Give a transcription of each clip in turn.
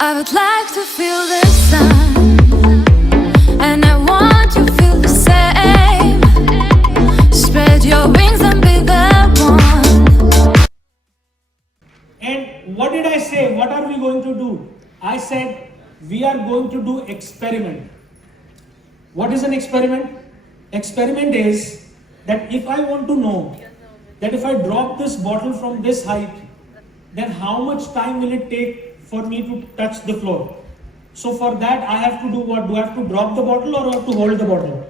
I would like to feel the sun, and I want to feel the same. Spread your wings and be the one. And what did I say? What are we going to do? I said we are going to do experiment. What is an experiment? Experiment is that if I want to know that if I drop this bottle from this height, then how much time will it take for me to touch the floor? So for that I have to do what? Do I have to drop the bottle or I have to hold the bottle?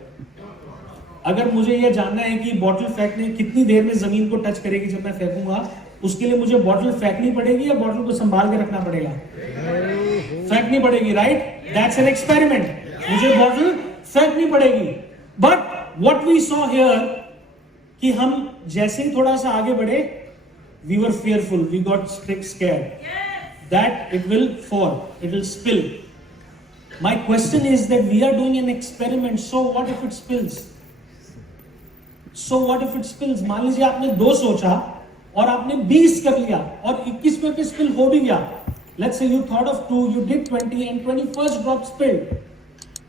अगर मुझे ये जानना है कि bottle फेंकने कितनी देर में जमीन को टच करेगी जब मैं फेंकूंगा, उसके लिए मुझे बॉटल फेंकनी पड़ेगी या बॉटल को संभाल के रखना पड़ेगा? फेंकनी पड़ेगी, राइट? That's an experiment. मुझे बॉटल फेंकनी पड़ेगी. But what we saw here कि हम जैसे ही थोड़ा सा आगे बढ़े, we were fearful, we got scared that it will fall, it will spill. My question is that we are doing an experiment, so what if it spills? So what if it spills? मान लीजिए आपने 2 सोचा और आपने 20 कर लिया और 21 पे स्पिल हो भी गया. Let's say you thought of 2, you did 20 and 21st drop spilled.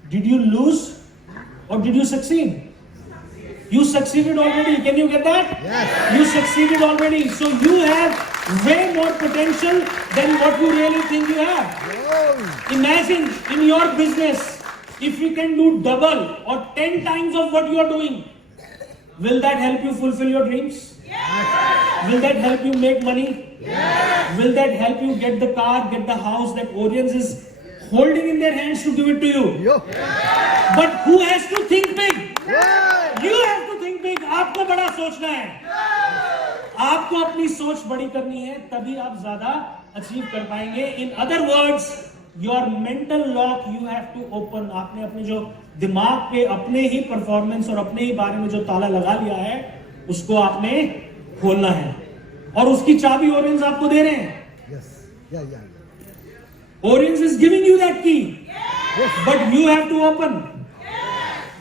Did you lose or did you succeed? You succeeded already. Can you get that? Yes. You succeeded already. So you have way more potential than what you really think you have. Imagine in your business, if you can do double or 10 times of what you are doing, will that help you fulfill your dreams? Yes. Will that help you make money? Yes. Will that help you get the car, get the house that Oriens is holding in their hands to give it to you? Yes. But who has to think big? Yes. You have to think big. आपको बड़ा सोचना है. आपको अपनी सोच बड़ी करनी है, तभी आप ज्यादा अचीव कर पाएंगे. In other words, your mental lock you have to open. आपने अपने जो दिमाग पे अपने ही परफॉर्मेंस और अपने ही बारे में जो ताला लगा लिया है, उसको आपने खोलना है. और उसकी चाबी ओरेंज आपको दे रहे हैं. Yes. Yeah. Orange is giving you that key. Yes. But you have to open.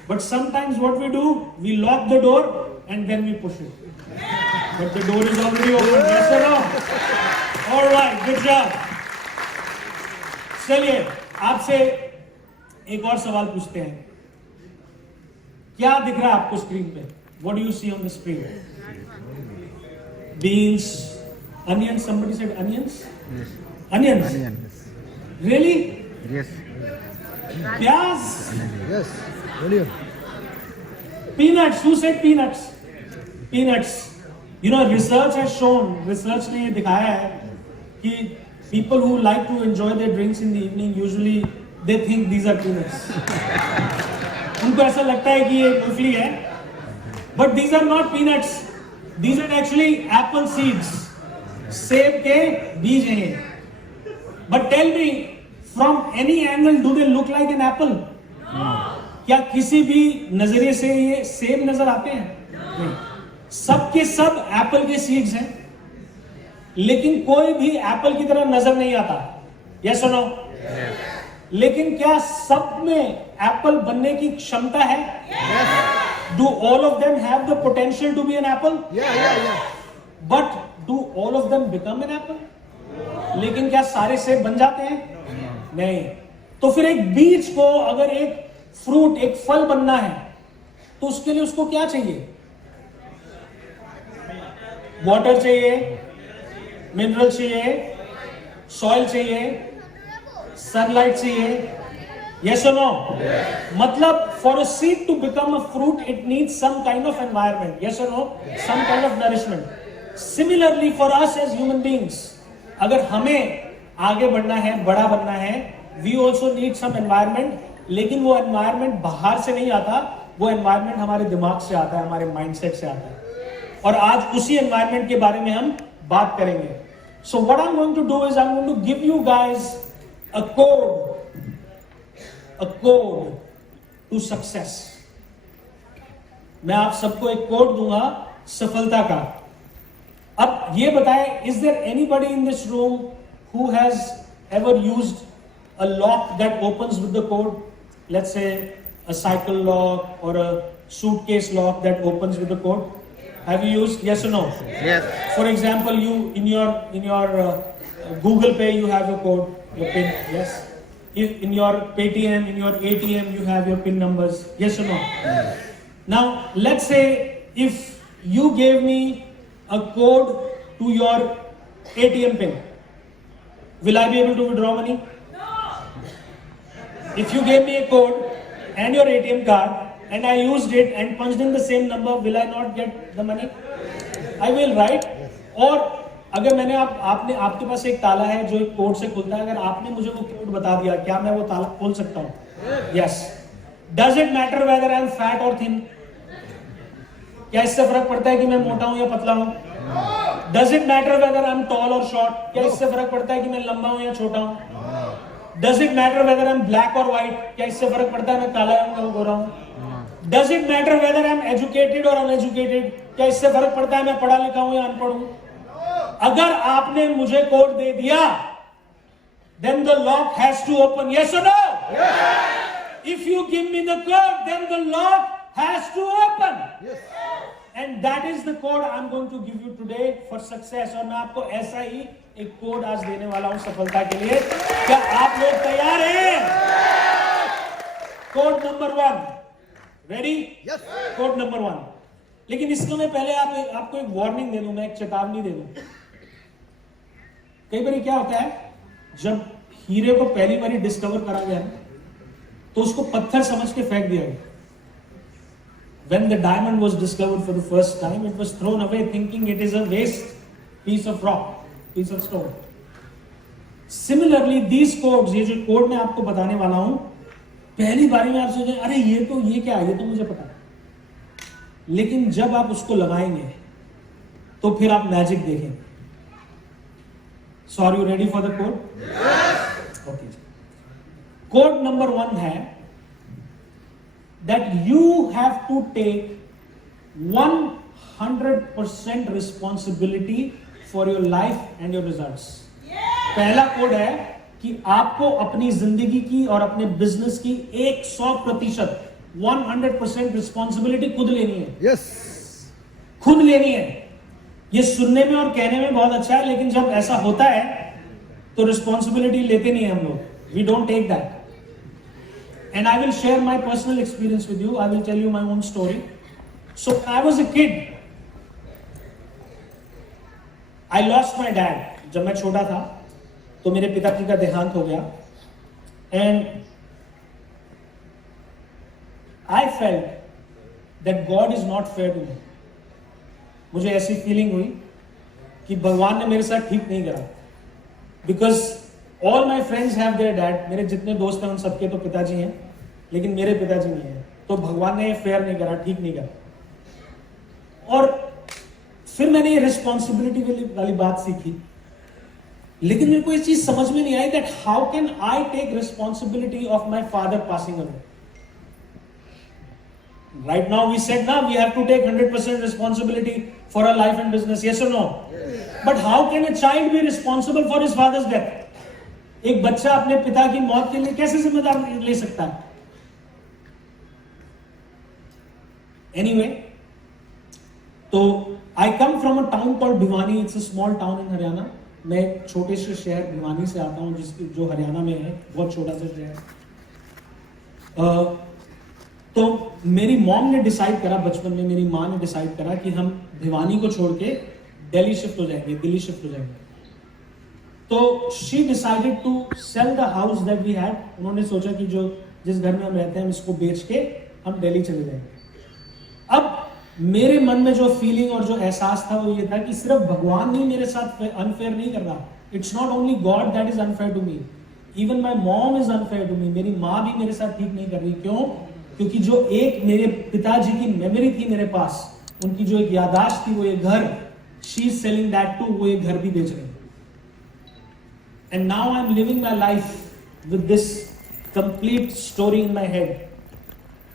But sometimes what we do, we lock the door and then we push it. But the door is already open. Yes or no? All right, good job. चलिए आपसे एक और सवाल पूछते हैं. क्या दिख रहा है आपको स्क्रीन पे? What do you see on the screen? Beans, onions. Somebody said onions. Yes. Onions. Onions. Really? Yes. प्याज. Yes. Brilliant. Peanuts. Who said peanuts? Peanuts. You know, research has shown, research ने ये दिखाया है कि people who like to enjoy their drinks in the evening usually they think these are peanuts. उनको ऐसा लगता है कि ये मूंगफली है. But these are not peanuts. These are actually apple seeds. सेब के बीज हैं. But tell me, from any angle, do they look like an apple? No. क्या किसी भी नजरिए से ये सेब नजर आते हैं? नहीं. सब के सब एप्पल के सीड्स हैं, लेकिन कोई भी एप्पल की तरह नजर नहीं आता. यस और नो? लेकिन क्या सब में एप्पल बनने की क्षमता है? Do all of them have the potential to be an apple? But do all of them become an apple? लेकिन क्या सारे सेब बन जाते हैं? नहीं. तो फिर एक बीज को अगर एक फ्रूट, एक फल बनना है, तो उसके लिए उसको क्या चाहिए? वाटर चाहिए, मिनरल चाहिए, सॉइल चाहिए, सनलाइट चाहिए. यस और नो? मतलब for a seed to become a fruit it needs some kind of environment. Yes और no? Some kind of nourishment. Similarly for us as human beings, अगर हमें आगे बढ़ना है, बड़ा बनना है, we also need some environment. लेकिन वो एनवायरनमेंट बाहर से नहीं आता, वो एनवायरनमेंट हमारे दिमाग से आता है, हमारे माइंडसेट से आता है. और आज उसी एनवायरनमेंट के बारे में हम बात करेंगे. So what I am going to do is I am going to give you guys a code to success. मैं आप सबको एक कोड दूंगा सफलता का. अब ये बताएं, is there anybody in this room who has ever used a lock that opens with the code? Let's say a cycle lock or a suitcase lock that opens with the code. Have you used? Yes or no? Yes. For example, you in your Google Pay you have a code. Your PIN, yes. In your Paytm, in your ATM, you have your PIN numbers. Yes or no? Now, let's say if you gave me a code to your ATM PIN, will I be able to withdraw money? If you gave me a code and your ATM card and I used it and punched in the same number, will I not get the money? I will, right? और अगर मैंने आपके पास एक ताला है जो एक code से खुलता है, अगर आपने मुझे वो कोड बता दिया, क्या मैं वो ताला खोल सकता हूँ? Yes. Does it matter whether I am fat or thin? क्या इससे फर्क पड़ता है कि मैं मोटा हूँ या पतला हूँ? Does it matter whether I am tall or short? क्या इससे फर्क पड़ता है कि मैं लंबा हूँ या छोटा हूँ? Does it matter whether I am black or white? क्या इससे फर्क पड़ता है मैं काला हूँ या गोरा हूँ? Does it matter whether I am educated or uneducated? क्या इससे फर्क पड़ता है मैं पढ़ा लिखा हूँ या अनपढ़ हूँ? अगर आपने मुझे कोड दे दिया, then the lock has to open. Yes or no? Yes. If you give me the code, then the lock has to open. Yes. And that is the code I'm going to give you today for success. और मैं आपको ऐसा ही एक code आज देने वाला हूं सफलता के लिए. क्या आप लोग तैयार हैं? Code number 1. Ready? Yes. Code number 1. लेकिन इसको मैं पहले आपको एक वार्निंग दे दूं, मैं एक चेतावनी दे दूं. कई बार क्या होता है, जब हीरे को पहली बार डिस्कवर करा गया तो उसको पत्थर समझ के फेंक दिया गया. When the diamond was discovered for the first time, it was thrown away thinking it is a waste piece of rock, piece of stone. Similarly, these codes, ये जो कोड मैं आपको बताने वाला हूं, पहली बारी में आप सोचें, अरे ये क्या है, ये तो मुझे पता है. लेकिन जब आप उसको लगाएंगे तो फिर आप मैजिक देखेंगे. So are you ready for the code? Yes. Okay. Code number 1 है that you have to take 100% responsibility for your life and your results. पहला कोड है कि आपको अपनी जिंदगी की और अपने बिजनेस की 100% 100% रिस्पॉन्सिबिलिटी खुद लेनी है. Yes. खुद लेनी है. ये सुनने में और कहने में बहुत अच्छा है, लेकिन जब ऐसा होता है तो रिस्पॉन्सिबिलिटी लेते नहीं है हम लोग. We don't take that. And I will share my personal experience with you. I will tell you my own story. So when I was a kid, I lost my dad. जब मैं छोटा था तो मेरे पिताजी का देहांत हो गया. And I felt that God is not fair to me. मुझे ऐसी फीलिंग हुई कि भगवान ने मेरे साथ ठीक नहीं करा. Because all my friends have their dad. मेरे जितने दोस्त हैं उन सबके तो पिताजी हैं, लेकिन मेरे पिताजी नहीं हैं. तो भगवान ने फेयर नहीं करा, ठीक नहीं करा. और फिर मैंने ये रिस्पॉन्सिबिलिटी वाली बात सीखी. लेकिन मेरे को ये चीज समझ में नहीं आई that how can I take responsibility of my father passing away. Right now we said now we have to take 100% responsibility for our life and business. Yes or no? Yes. But how can a child be responsible for his father's death? एक बच्चा अपने पिता की मौत के लिए कैसे जिम्मेदारी ले सकता है? Anyway, तो I come from a town called Bhiwani. It's a small town in Haryana. मैं छोटे से शहर भिवानी से आता हूँ, जो हरियाणा में है. बहुत छोटा सा शहर. तो मेरी मॉम ने डिसाइड करा, बचपन में मेरी माँ ने डिसाइड करा कि हम भिवानी को छोड़ के दिल्ली शिफ्ट हो जाएंगे. तो she decided to sell the house that we had. उन्होंने सोचा कि जिस घर में हम रहते हैं हम इसको बेच के हम दिल्ली चले जाएंगे. अब मेरे मन में जो फीलिंग और जो एहसास था वो ये था कि सिर्फ भगवान नहीं मेरे साथ अनफेयर नहीं कर रहा. It's not only God that is unfair to me, even my mom is unfair to me. मेरी माँ भी मेरे साथ ठीक नहीं कर रही. क्यों? क्योंकि जो एक मेरे पिताजी की मेमोरी थी मेरे पास, उनकी जो एक यादाश्त थी, वो ये घर, she is selling that to, वो ये घर भी बेच रहे हैं. And now I am living my life with this complete story in my head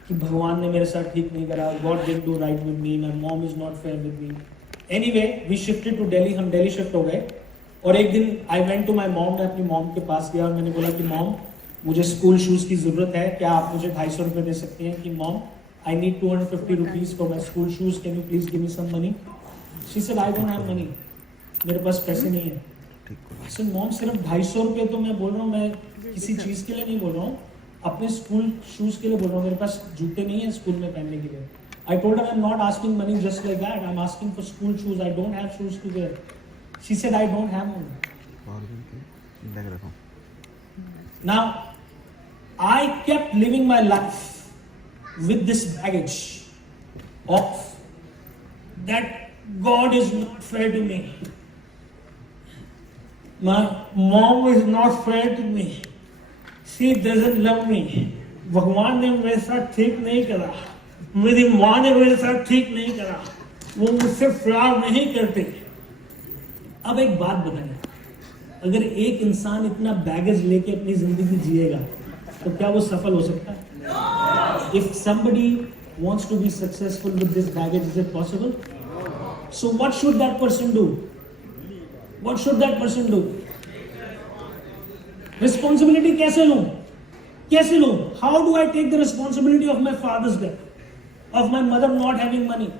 कि भगवान ने मेरे साथ ठीक नहीं करा. God didn't do right with me, my mom is not fair with me. Anyway we shifted to Delhi. हम Delhi shift हो गए. और एक दिन I went to my mom. मैं अपनी मॉम के पास गया और मैंने बोला कि मॉम मुझे स्कूल शूज की जरूरत है, क्या आप मुझे 250 रुपए दे सकते हैं? कि mom I need 250 rupees for my school shoes, can you please give me some money? She said I don't have money. मेरे पास पैसे नहीं है. सर मॉम सिर्फ 250 रुपये तो मैं बोल रहा हूँ, मैं किसी चीज के लिए नहीं बोल रहा हूँ, अपने स्कूल शूज के लिए बोल रहा हूँ। मेरे पास जूते नहीं है स्कूल में पहनने के लिए। I told her I'm not asking money just like that. I'm asking for school shoes. I don't have shoes to wear. She said I don't have one. Now, I kept living my life with this baggage of that God is not fair to me. My mom is not fair to me. She doesn't love me. भगवान ने मेरे साथ ठीक नहीं करा, मेरी माँ ने मेरे साथ ठीक नहीं करा, वो मुझसे प्यार नहीं करते। अब एक बात बताएं, अगर एक इंसान इतना बैगेज लेके अपनी जिंदगी जिएगा तो क्या वो सफल हो सकता है? If somebody wants to be successful with this baggage, is it possible? So what should that person do? What should that person do? Responsibility कैसे लूं? कैसे लूं? How do I take the responsibility of my father's death? Of my mother not having money?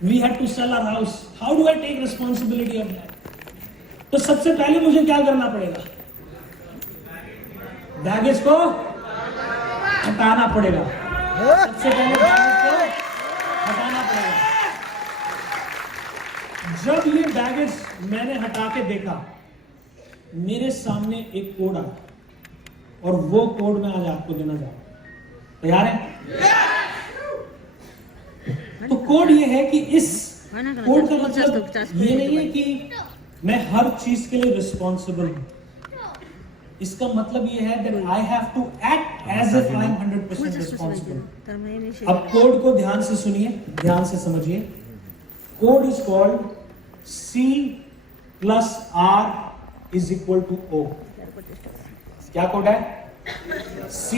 We had to sell our house. How do I take responsibility of that? तो सबसे पहले मुझे क्या करना पड़ेगा? बैगेज को हटाना पड़ेगा। सबसे पहले बैगेज को हटाना पड़ेगा। जब ये बैगेज मैंने हटा के देखा, मेरे सामने एक कोड आया और वो कोड मैं आज आपको देना चाहता हूं। तैयार है? तो कोड ये है कि इस कोड का मतलब ये नहीं है कि मैं हर चीज के लिए रिस्पॉन्सिबल हूं। इसका मतलब ये है that I have to act as if I am 100% responsible। अब कोड को ध्यान से सुनिए, ध्यान से समझिए। Code is called C plus R is equal to O। क्या कोड है? C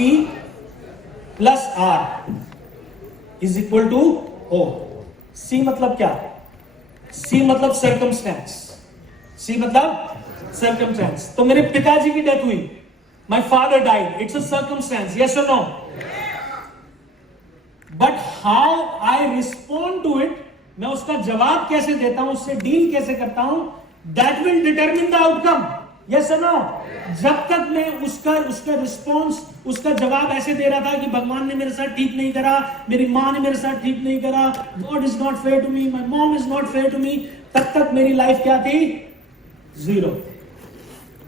plus R is equal to O। C मतलब क्या? C मतलब circumstance। C मतलब circumstance। तो मेरे पिताजी की डेथ हुई, my father died, it's a circumstance, yes or no? But how I respond to it, मैं उसका जवाब कैसे देता हूं, उससे डील कैसे करता हूं, that will determine the outcome, yes or no? जब तक मैं उसका रिस्पॉन्स, उसका जवाब ऐसे दे रहा था कि भगवान ने मेरे साथ ठीक नहीं करा, मेरी माँ ने मेरे साथ ठीक नहीं करा, God is not fair to me, my mom is not fair to me, तब तक मेरी लाइफ क्या थी? Zero।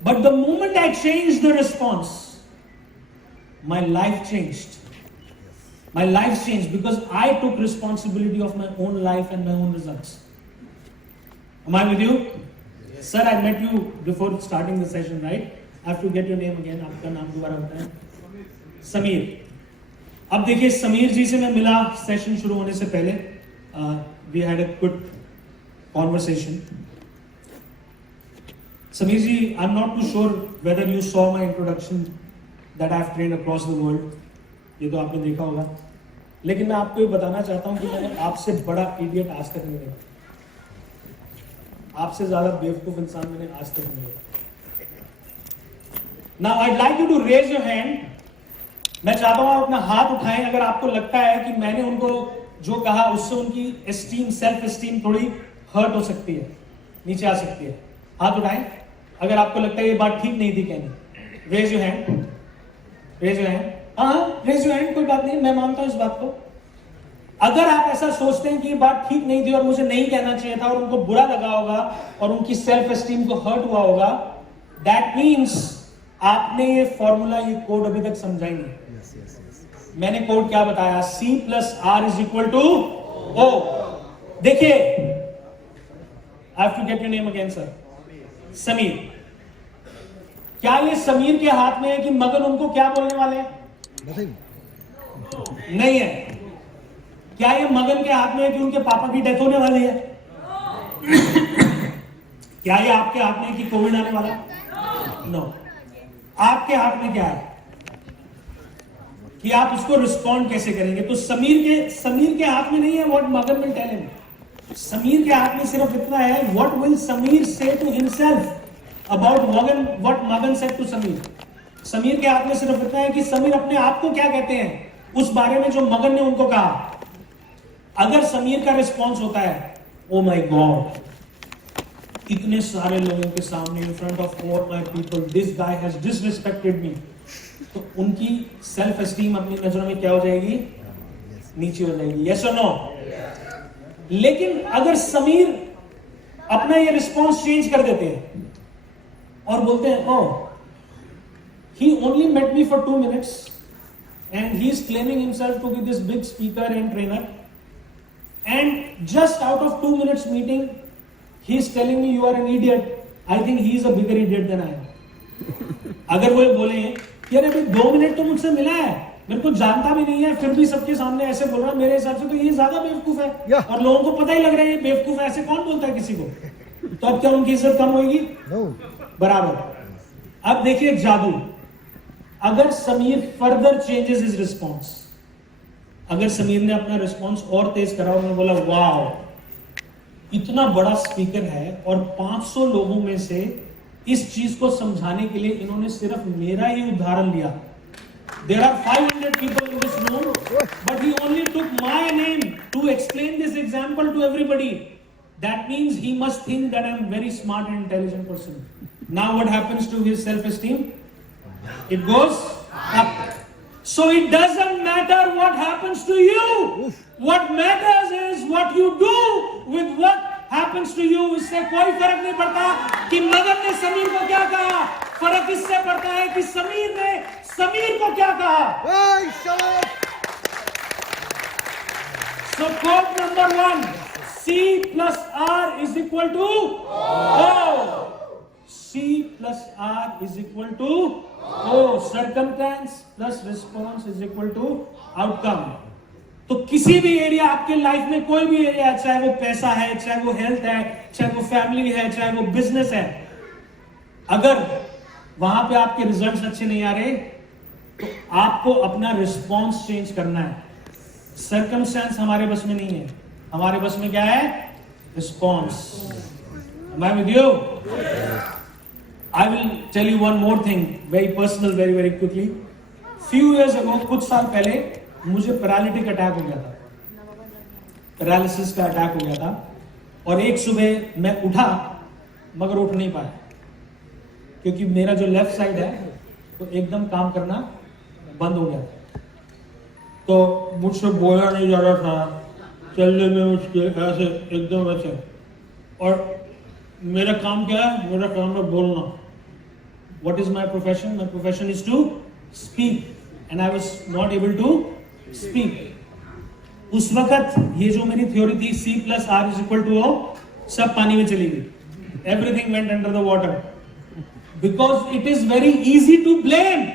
But the moment I changed the response, my life changed। My life changed because I took responsibility of my own life and my own results। Am I with you? Yes. Sir, I met you before starting the session, right? I have to get your name again. आपका नाम दोबारा बताएं। समीर। अब देखिए, समीर जी से मैं मिला session शुरू होने से पहले। We had a good conversation। Sameer ji, I'm not too sure whether you saw my introduction that I've trained across the world। ये तो आपने देखा होगा, लेकिन मैं आपको ये बताना चाहता हूं कि मैंने आपसे बड़ा इडियट आज तक नहीं देखा, आपसे ज्यादा बेवकूफ इंसान मैंने आज तक नहीं देखा। Now I'd like you to raise your hand। मैं चाहता हूं आप अपना हाथ उठाएं अगर आपको लगता है कि मैंने उनको जो कहा उससे उनकी एस्टीम, सेल्फ एस्टीम थोड़ी हर्ट हो सकती है, नीचे आ सकती है। हाथ उठाएं अगर आपको लगता है ये बात ठीक नहीं थी कहनी। Raise your hand, raise your hand. हाँ, रेज योर हैंड, कोई बात नहीं, मैं मानता हूं इस बात को। अगर आप ऐसा सोचते हैं कि ये बात ठीक नहीं थी और मुझे नहीं कहना चाहिए था और उनको बुरा लगा होगा और उनकी सेल्फ एस्टीम को हर्ट हुआ होगा, दैट मीन्स आपने ये फॉर्मूला, ये कोड अभी तक समझा ही नहीं। मैंने कोड क्या बताया? C plus R is equal to O। देखिए, I have to get your name again, sir। Sameer. क्या ये समीर के हाथ में है कि मगन उनको क्या बोलने वाले हैं? नहीं है। क्या ये मगन के हाथ में है कि उनके पापा की डेथ होने वाली है? क्या ये आपके हाथ में है कि कोविड आने वाला है? नो। आपके हाथ में क्या है कि आप उसको रिस्पॉन्ड कैसे करेंगे। तो समीर के हाथ में नहीं है व्हाट मगन विल टेल हिम। समीर के हाथ में सिर्फ इतना है, व्हाट विल समीर से टू हिमसेल्फ अबाउट मगन, व्हाट मगन सेड टू समीर। समीर के हाथ में सिर्फ इतना है कि समीर अपने आप को क्या कहते हैं उस बारे में जो मगन ने उनको कहा। अगर समीर का रिस्पॉन्स होता है, ओ माय गॉड, इतने सारे लोगों के सामने in front of all my people this guy has disrespected me, तो उनकी सेल्फ एस्टीम अपनी नजरों में क्या हो जाएगी? नीचे हो जाएगी. Yes or no? लेकिन अगर समीर अपना ये रिस्पॉन्स चेंज कर देते हैं और बोलते हैं oh he only met me for 2 minutes and he is claiming himself to be this big speaker and trainer, and just out of 2 minutes meeting he is telling me you are an idiot. I think he is a bigger idiot than I am. अगर वो बोले कि अरे भाई 2 minute तो मुझसे मिला है, मेरे को जानता भी नहीं है, फिर भी सबके सामने ऐसे बोल रहा है, मेरे हिसाब से तो ये ज्यादा बेवकूफ है और लोगों को पता ही लग रहा है ये बेवकूफ है, ऐसे कौन बोलता है किसी को? तो अब क्या उनकी इज्जत कम होगी? बराबर. अब देखिए जादू. अगर Sameer further changes his response, अगर समीर ने अपना रिस्पॉन्स और तेज करा और बोला वाओ इतना बड़ा स्पीकर है और 500 लोगों में से इस चीज को समझाने के लिए इन्होंने सिर्फ मेरा ही उदाहरण लिया. There are 500 people in this room, but he only took my name to explain this example to everybody. That means he must think that I am very smart and intelligent person. Now what happens to his self-esteem? It goes up. So it doesn't matter what happens to you. What matters is what you do with what happens to you. इससे कोई फर्क नहीं पड़ता कि मगन ने समीर को क्या कहा. फर्क इससे पड़ता है कि समीर ने समीर को क्या कहा. So quote number 1, C plus R is equal to O. C plus R is equal to O. Circumstance plus response is equal to outcome. तो किसी भी एरिया आपके लाइफ में, कोई भी एरिया, चाहे वो पैसा है, चाहे वो हेल्थ है, चाहे वो फैमिली है, चाहे वो बिजनेस है, अगर वहां पे आपके रिजल्ट्स अच्छे नहीं आ रहे तो आपको अपना रिस्पॉन्स चेंज करना है. सर्कमस्टेंस हमारे बस में नहीं है, हमारे बस में क्या है? Response. Am I with you? I will tell you one more thing, very personal, very very quickly. Few years ago, कुछ साल पहले मुझे पैरालिटिक अटैक हो गया था, पैरालिसिस का अटैक हो गया था, और एक सुबह मैं उठा मगर उठ नहीं पाया क्योंकि मेरा जो लेफ्ट साइड है तो एकदम काम करना बंद हो गया था. तो मुझसे बोला नहीं जा रहा था, चलने में मुझके ऐसे एकदम ऐसे. और मेरा काम क्या है? मेरा काम है बोलना. What is my profession? My profession is to speak, and I was not able to speak. उस वक्त ये जो मेरी थ्योरी थी C plus R is equal to O, सब पानी में चली गई. Everything went under the water because it is very easy to blame,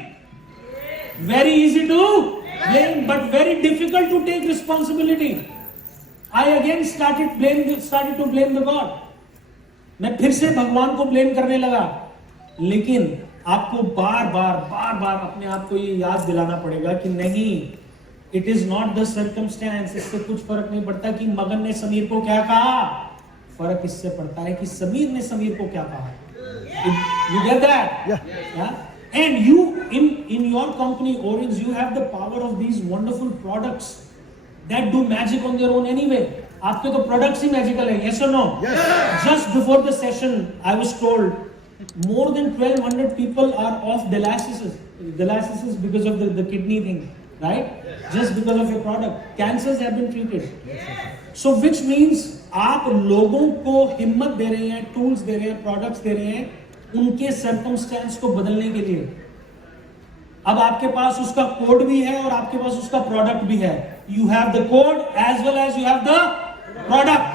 very easy to blame, but very difficult to take responsibility. I again started to blame the God. मैं फिर से भगवान को ब्लेम करने लगा. लेकिन आपको बार बार अपने आप को ये याद दिलाना पड़ेगा कि नहीं, it is not the circumstance. इससे कुछ फर्क नहीं पड़ता कि मगन ने समीर को क्या कहा, फर्क इससे पड़ता है कि समीर ने समीर को क्या कहा. You get that? Yeah. And you in your company Orange, you have the power of these wonderful products that do magic on their own anyway. आपके तो प्रोडक्ट्स ही मैजिकल है. Yes or no? Yes. Just before the session I was told more than 1200 people are off dialysis because of the kidney thing, right? Yes. Just because of your product. Cancers have been treated. Yes. So which means आप लोगों को हिम्मत दे रहे हैं, tools दे रहे हैं, products दे रहे हैं उनके सर्कमस्टेंस को बदलने के लिए. अब आपके पास उसका कोड भी है और आपके पास उसका प्रोडक्ट भी है. You have the code as well as you have the product.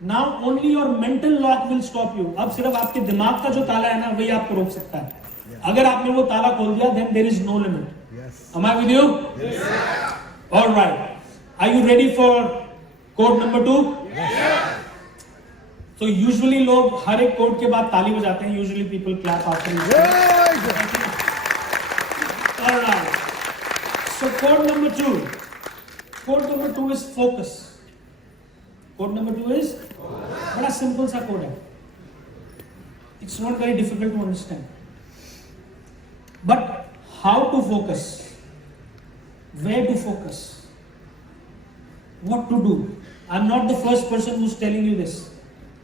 Now only your mental lock will stop you. अब सिर्फ आपके दिमाग का जो ताला है ना, वही आपको रोक सकता है. अगर आपने वो ताला खोल दिया, then there is no limit. Yes. Am I with you? Yes. All right. Are you ready for code number 2? Yes. So usually लोग हर एक कोड के बाद ताली बजाते हैं. Usually people clap after it. Yes. All right. So code number 2. Code number 2 is focus. Code number 2 is बड़ा simple सा code है. It's not very difficult to understand. But how to focus? Where to focus? What to do? I'm not the first person who's telling you this.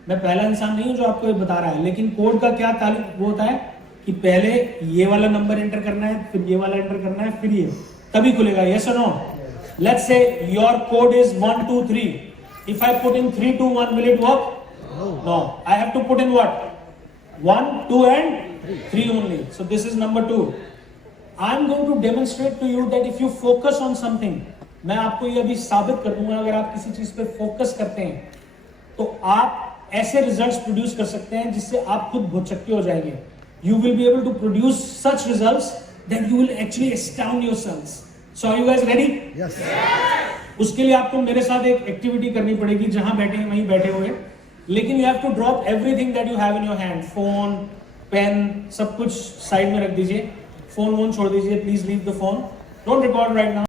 मैं पहला इंसान नहीं हूं जो आपको ये बता रहा है, लेकिन कोड का क्या ताल्लुक वो होता है कि पहले ये वाला नंबर एंटर करना है, फिर ये वाला एंटर करना है, फिर ये, तभी खुलेगा. यस और no? Let's say your code is 1 2 3. If I put in 3 2 1, will it work? No. I have to put in what? 1 2 and 3 only. So this is number 2. I am going to demonstrate to you that if you focus on something, मैं आपको ये अभी साबित कर दूंगा, अगर आप किसी चीज पे फोकस करते हैं तो आप ऐसे रिजल्ट्स प्रोड्यूस कर सकते हैं जिससे आप खुद भुचक्के हो जाएंगे. You will be able to produce such results that you will actually astound yourselves. So are you guys ready? Yes. उसके लिए आपको मेरे साथ एक एक्टिविटी करनी पड़ेगी. जहां बैठे हैं वहीं बैठे हुए, लेकिन you have to drop everything that you have in your hand. Phone, pen, सब कुछ साइड में रख दीजिए. फोन वोन छोड़ दीजिए. Please leave the phone. Don't record right now.